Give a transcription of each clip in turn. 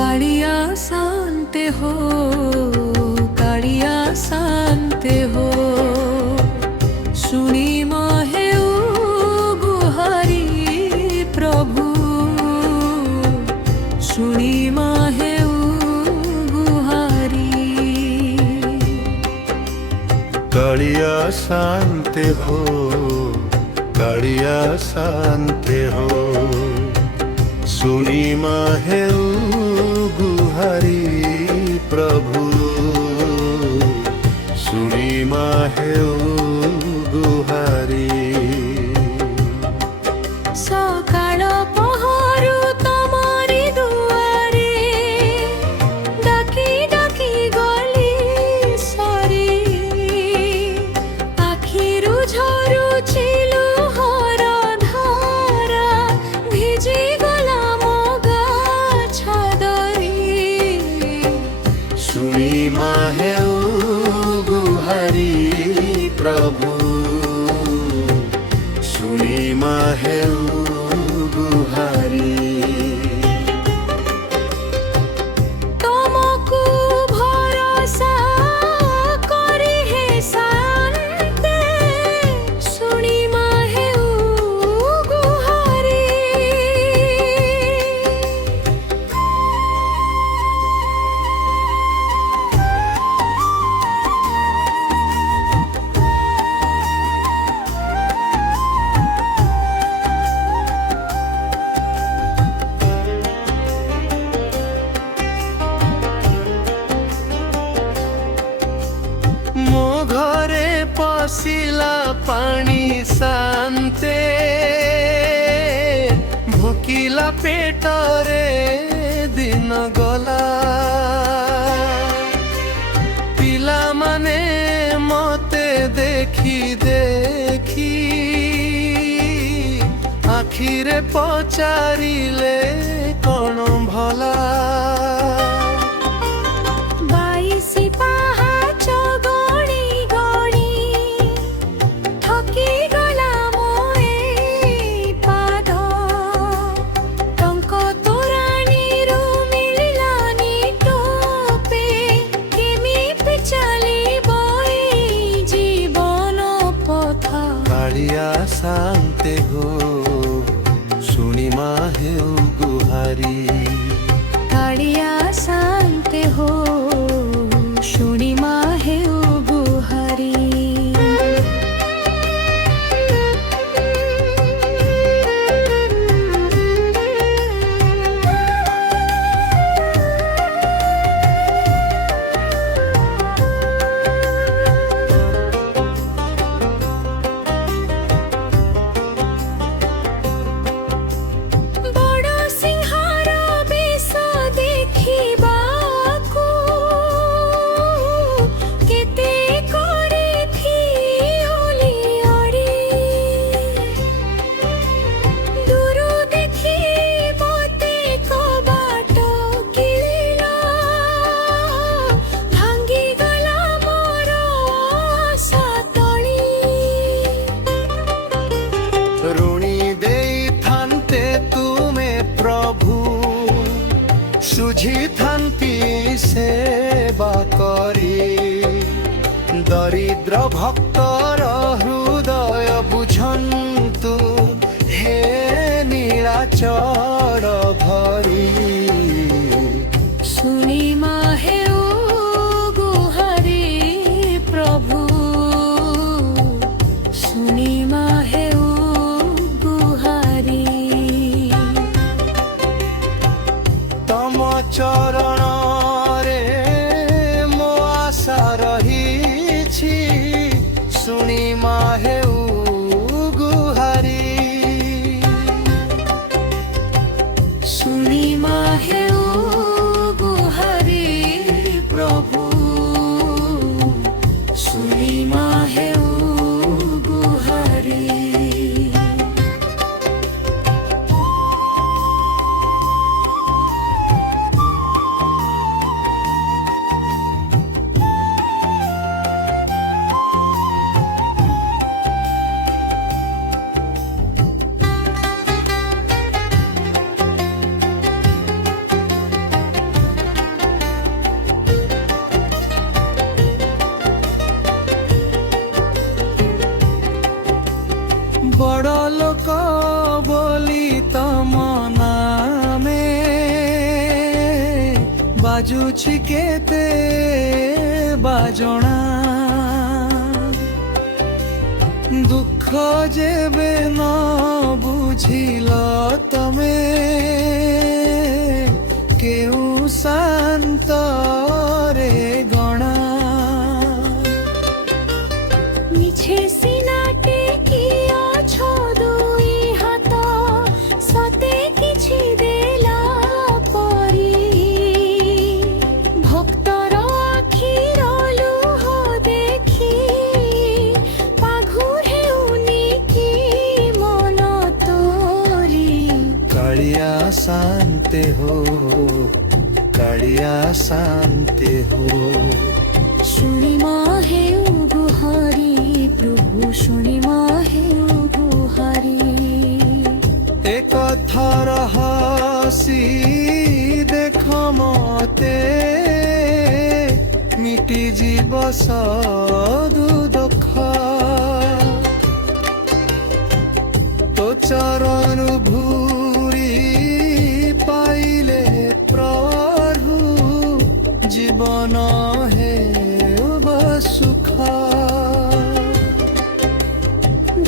कालिया शांते हो, कालिया शांते हो, सुनी माहे गुहारी प्रभु, सुनी माहे गुहारी। कालिया शांते हो, कालिया शांते हो, सुनी माहे गुहारी प्रभु, सुनी माहे गुहारी। सकाळ पहरु तमारी दुआरे डाकी डाकी गली सरी, आखिरु झरुछि लुहर धारा, भिजी गला मो गाछ दरी। सुनी माहे गुहारी प्रभु, सुनी माहे गुहारी। तमकु भरोसा करी हे शान्ते, सुनी माहे गुहारी। मो घरे पशिला पानी शान्ते, भोकिला पेटरे दिन गला। पिला माने मते देखी देखी, आखिरे पचारिले कौन भला। बाईसी पाहाच गणी गणी, थकी गला मोए पाद। टंक तोराणीरु मिलिलानी टोपे, केमिति चलिब एई जीवन पथ। कालिया शान्ते हो, सुनी माहे गुहारी। कालिया शान्ते हो, सुनी माहे गुहारी। बड़ सिंहार बेश देखिबाकु, केते करिथिओली अड़ी। दूरु देखि मते कबाट किलिला, भांगी गला मोर आशा तली। ऋणी देई थान्ते तुमे प्रभु, सुझी थान्ती सेवा करी। दरिद्र भक्तर हृदय बुझन्तु, हे नीलाचल भरी। सुनी माहे गुहारी प्रभु, सुनी माहे गुहारी। तम चरण रे मो आशा रहिछि, सुनी माहे गुहारी। सुनी माहे गुहारी प्रभु, सुनी माहे गुहारी। ବାଜୁଛି କେତେ ବାଜଣା ଦୁଃଖ ଯେବେ ନ ବୁଝିଲ ତମେ କେଉଁ ଶାନ୍ତରେ ଗଣା মিছে সিনাটে কি অছো দুই হাত সতে কিছু দেলা পরি ভক্তর আখির লুহ দেখি পাঘুর হেউনি কি মন তোরি কাଳିয়া শান্তে হো কাଳିয়া শান্তে হো শুনিমা হেউ গুহারি প্রভু শুনিমা হেউ গুহারি এক থর হাসি দেখ মতে মিটি জীব সদু দুঃখ তো চরণ ভূরি পাইলে প্রভু জীবন হে সুখ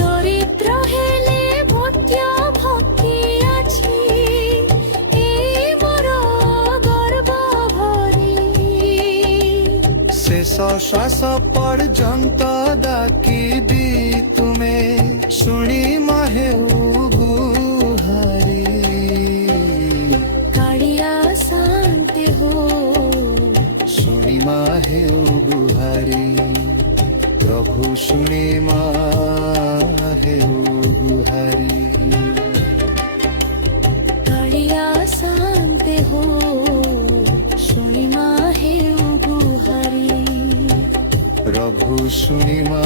দরিদ্র হেলে ভক্ত্য ভক্তি আছে এই মোর গর্ব ভরি শেষ শ্বাস পর্যন্ত ডাকিবি তুমে শুনি মহেউ গুহারি কাড়িয়া শান্তি হো শুনি মহেউ গুহারি প্রভু শুনি মহেউ গুহারি কাড়িয়া শান্তি হো শুনিমা হেউ গুহারি প্রভু শুনি মা